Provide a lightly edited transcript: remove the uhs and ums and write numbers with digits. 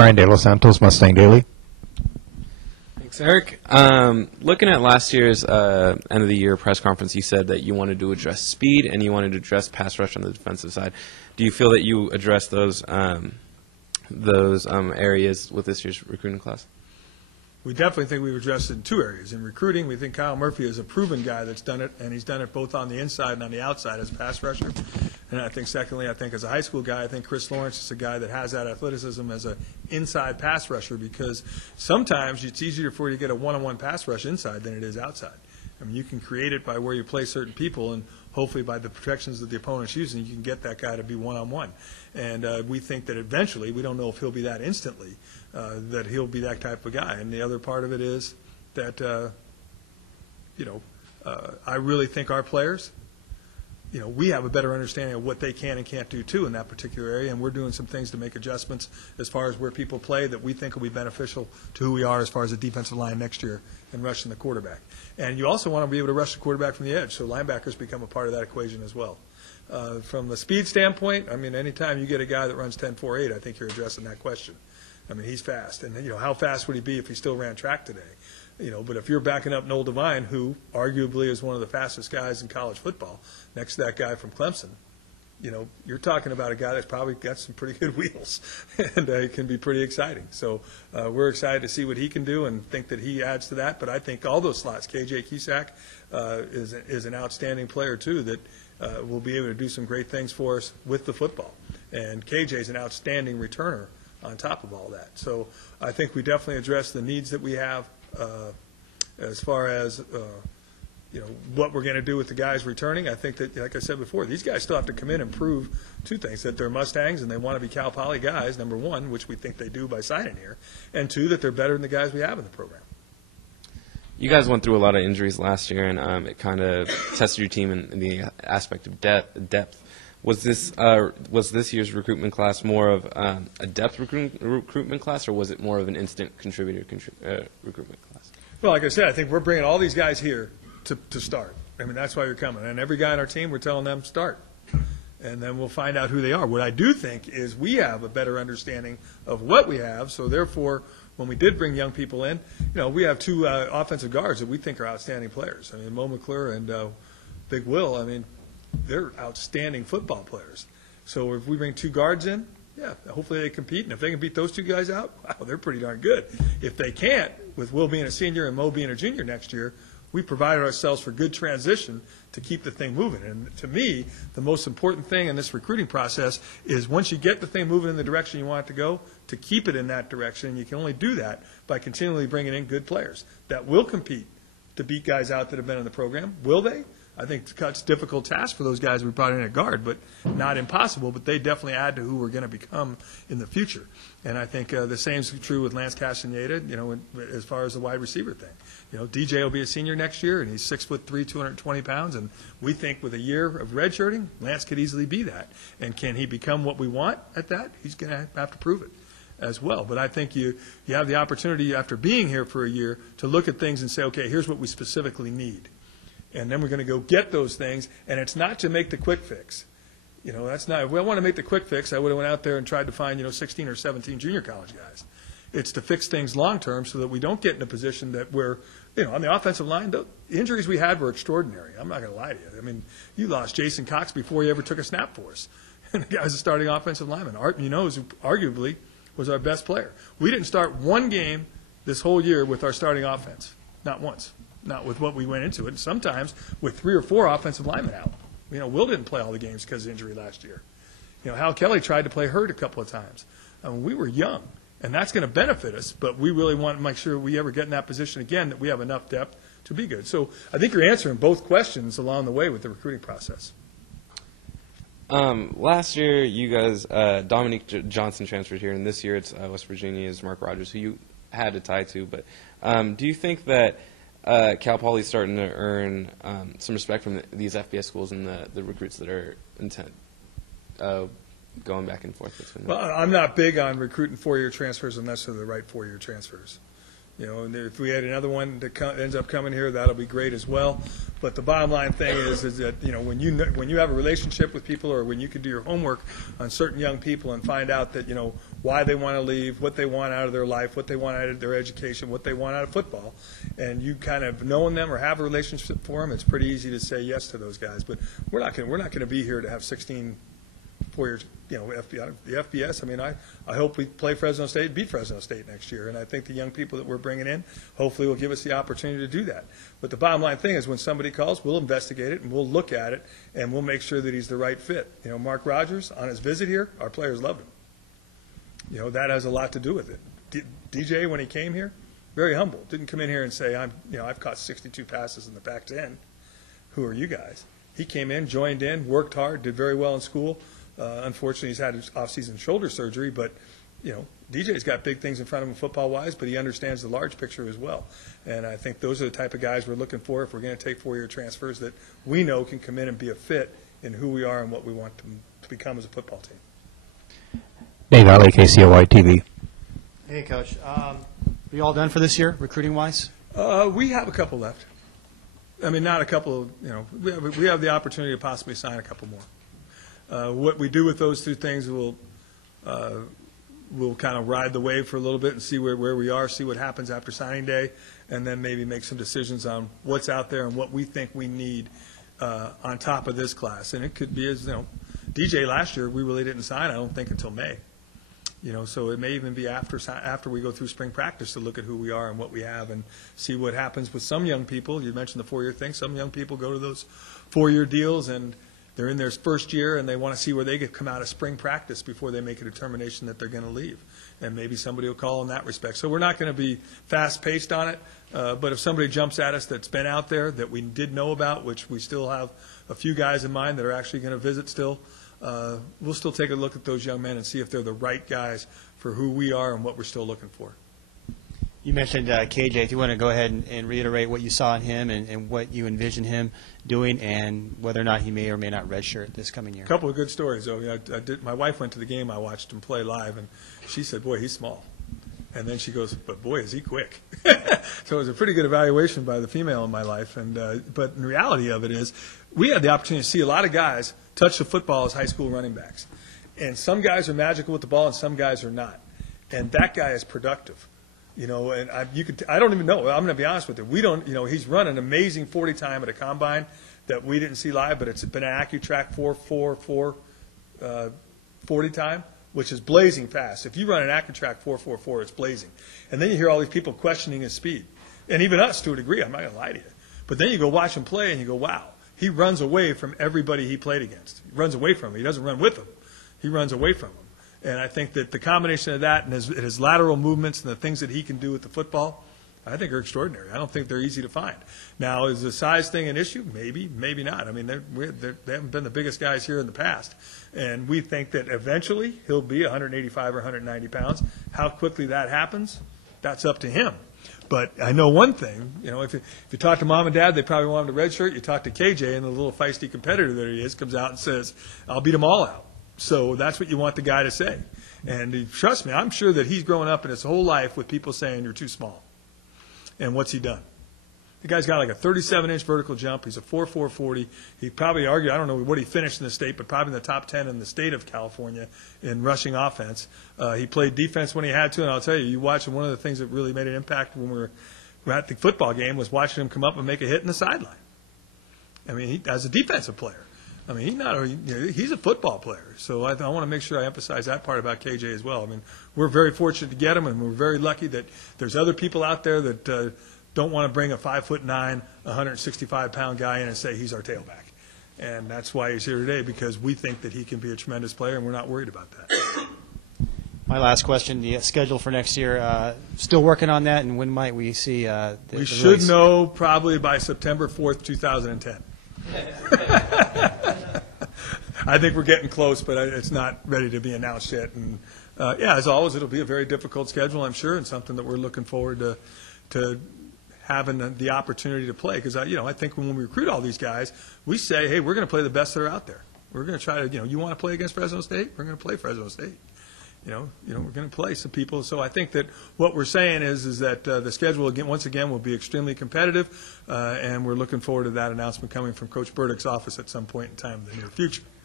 Brian De Los Santos, Mustang Daily. Thanks, Eric. Looking at last year's end of the year press conference, you said that you wanted to address speed and you wanted to address pass rush on the defensive side. Do you feel that you addressed those areas with this year's recruiting class? We definitely think we've addressed it in two areas. In recruiting, we think Kyle Murphy is a proven guy that's done it, and he's done it both on the inside and on the outside as a pass rusher. And I think, secondly, as a high school guy, I think Chris Lawrence is a guy that has that athleticism as an inside pass rusher, because sometimes it's easier for you to get a one-on-one pass rush inside than it is outside. I mean, you can create it by where you play certain people, and hopefully by the protections that the opponent's using, you can get that guy to be one-on-one. And we think that eventually, we don't know if he'll be that instantly, that he'll be that type of guy. And the other part of it is that, I really think our players, we have a better understanding of what they can and can't do, too, in that particular area, and we're doing some things to make adjustments as far as where people play that we think will be beneficial to who we are as far as the defensive line next year and rushing the quarterback. And you also want to be able to rush the quarterback from the edge, so linebackers become a part of that equation as well. From the speed standpoint, I mean, anytime you get a guy that runs 10.48, I think you're addressing that question. I mean, he's fast. And, how fast would he be if he still ran track today? But if you're backing up Noel Devine, who arguably is one of the fastest guys in college football, next to that guy from Clemson, you're talking about a guy that's probably got some pretty good wheels, and it can be pretty exciting. So we're excited to see what he can do and think that he adds to that. But I think all those slots, KJ Cusack is an outstanding player, too, that will be able to do some great things for us with the football. And KJ is an outstanding returner on top of all that. So I think we definitely address the needs that we have as far as what we're going to do with the guys returning. I think that, like I said before, these guys still have to come in and prove two things: that they're Mustangs and they want to be Cal Poly guys, number one, which we think they do by signing here, and two, that they're better than the guys we have in the program. You guys went through a lot of injuries last year, and it kind of tested your team in the aspect of depth. Was this year's recruitment class more of a depth recruitment class, or was it more of an instant contributor recruitment class? Well, like I said, I think we're bringing all these guys here to start. I mean, that's why you're coming. And every guy on our team, we're telling them start. And then we'll find out who they are. What I do think is we have a better understanding of what we have, so therefore, when we did bring young people in, we have two offensive guards that we think are outstanding players. I mean, Mo McClure and Big Will, I mean, they're outstanding football players. So if we bring two guards in, yeah, hopefully they compete. And if they can beat those two guys out, wow, they're pretty darn good. If they can't, with Will being a senior and Mo being a junior next year, we provided ourselves for good transition to keep the thing moving. And to me, the most important thing in this recruiting process is once you get the thing moving in the direction you want it to go, to keep it in that direction. And you can only do that by continually bringing in good players that will compete to beat guys out that have been in the program. Will they? I think it's a difficult task for those guys we brought in at guard, but not impossible. But they definitely add to who we're going to become in the future. And I think the same is true with Lance Castaneda, as far as the wide receiver thing. DJ will be a senior next year, and he's 6'3", 220 pounds. And we think with a year of redshirting, Lance could easily be that. And can he become what we want at that? He's going to have to prove it as well. But I think you have the opportunity after being here for a year to look at things and say, okay, here's what we specifically need. And then we're going to go get those things, and it's not to make the quick fix. That's not. If I want to make the quick fix, I would have went out there and tried to find 16 or 17 junior college guys. It's to fix things long term so that we don't get in a position that we're, on the offensive line, the injuries we had were extraordinary. I'm not going to lie to you. I mean, you lost Jason Cox before he ever took a snap for us, and the guy's a starting offensive lineman. Art Munoz, who arguably was our best player. We didn't start one game this whole year with our starting offense, not once. Not with what we went into it. Sometimes with 3 or 4 offensive linemen out. Will didn't play all the games because of injury last year. Hal Kelly tried to play hurt a couple of times. We were young, and that's going to benefit us, but we really want to make sure we ever get in that position again that we have enough depth to be good. So I think you're answering both questions along the way with the recruiting process. Last year, you guys, Dominique Johnson transferred here, and this year it's West Virginia's Mark Rogers, who you had to tie to. But do you think that Cal Poly's starting to earn some respect from these FBS schools and the recruits that are going back and forth between them? Well, I'm not big on recruiting 4-year transfers unless they're the right 4-year transfers. And if we had another one that ends up coming here, that'll be great as well. But the bottom line thing is that when you have a relationship with people, or when you can do your homework on certain young people and find out that why they want to leave, what they want out of their life, what they want out of their education, what they want out of football. And you kind of knowing them or have a relationship for them, it's pretty easy to say yes to those guys. But we're not going to be here to have 16 4-year, the FBS. I mean, I hope we play Fresno State, beat Fresno State next year, and I think the young people that we're bringing in hopefully will give us the opportunity to do that. But the bottom line thing is, when somebody calls, we'll investigate it and we'll look at it and we'll make sure that he's the right fit. Mark Rogers, on his visit here, our players loved him. That has a lot to do with it. DJ, when he came here, very humble. Didn't come in here and say, I've caught 62 passes in the Pac-10. Who are you guys? He came in, joined in, worked hard, did very well in school. Unfortunately, he's had his off-season shoulder surgery, but DJ's got big things in front of him football-wise, but he understands the large picture as well. And I think those are the type of guys we're looking for if we're going to take 4-year transfers that we know can come in and be a fit in who we are and what we want them to become as a football team. Nate Alley, KCOY TV. Hey, Coach. Are you all done for this year, recruiting-wise? We have a couple left. I mean, not a couple. We have the opportunity to possibly sign a couple more. What we do with those two things will kind of ride the wave for a little bit and see where we are, see what happens after signing day, and then maybe make some decisions on what's out there and what we think we need on top of this class. And it could be, as DJ last year, we really didn't sign, I don't think, until May. So it may even be after we go through spring practice to look at who we are and what we have and see what happens with some young people. You mentioned the 4-year thing. Some young people go to those 4-year deals and they're in their first year and they want to see where they could come out of spring practice before they make a determination that they're going to leave. And maybe somebody will call in that respect. So we're not going to be fast-paced on it, but if somebody jumps at us that's been out there that we did know about, which we still have a few guys in mind that are actually going to visit still, we'll still take a look at those young men and see if they're the right guys for who we are and what we're still looking for. You mentioned KJ. If you want to go ahead and reiterate what you saw in him and what you envision him doing and whether or not he may or may not redshirt this coming year. A couple of good stories, though. My wife went to the game. I watched him play live, and she said, boy, he's small. And then she goes, but boy, is he quick. So it was a pretty good evaluation by the female in my life. But the reality of it is we had the opportunity to see a lot of guys touch the football as high school running backs. And some guys are magical with the ball and some guys are not. And that guy is productive. And I don't even know. I'm going to be honest with you. We don't, he's run an amazing 40 time at a combine that we didn't see live, but it's been an AccuTrack 4.44 40 time, which is blazing fast. If you run an AccuTrack 4.44, it's blazing. And then you hear all these people questioning his speed. And even us to a degree, I'm not going to lie to you. But then you go watch him play and you go, wow, he runs away from everybody he played against. He runs away from him. He doesn't run with them. He runs away from them. And I think that the combination of that and his lateral movements and the things that he can do with the football, I think are extraordinary. I don't think they're easy to find. Now, is the size thing an issue? Maybe, maybe not. I mean, they haven't been the biggest guys here in the past. And we think that eventually he'll be 185 or 190 pounds. How quickly that happens, that's up to him. But I know one thing, if you talk to mom and dad, they probably want him to redshirt. You talk to KJ, and the little feisty competitor that he is comes out and says, I'll beat them all out. So that's what you want the guy to say. And trust me, I'm sure that he's grown up in his whole life with people saying you're too small. And what's he done? The guy's got like a 37-inch vertical jump. He's a 4.4 40. He probably argued, I don't know what he finished in the state, but probably in the top 10 in the state of California in rushing offense. He played defense when he had to, and I'll tell you, you watch him, one of the things that really made an impact when we were at the football game was watching him come up and make a hit in the sideline. I mean, as a defensive player. I mean, he's a football player. So I want to make sure I emphasize that part about KJ as well. I mean, we're very fortunate to get him, and we're very lucky that there's other people out there that don't want to bring a 5'9", 165-pound guy in and say he's our tailback. And that's why he's here today, because we think that he can be a tremendous player, and we're not worried about that. My last question, the schedule for next year, still working on that, and when might we see We should know probably by September 4th, 2010. I think we're getting close, but it's not ready to be announced yet. And, as always, it'll be a very difficult schedule, I'm sure, and something that we're looking forward to having the opportunity to play. Because, I think when we recruit all these guys, we say, hey, we're going to play the best that are out there. We're going to try to, you want to play against Fresno State? We're going to play Fresno State. We're going to play some people. So I think that what we're saying is that the schedule, once again, will be extremely competitive, and we're looking forward to that announcement coming from Coach Burdick's office at some point in time in the near future.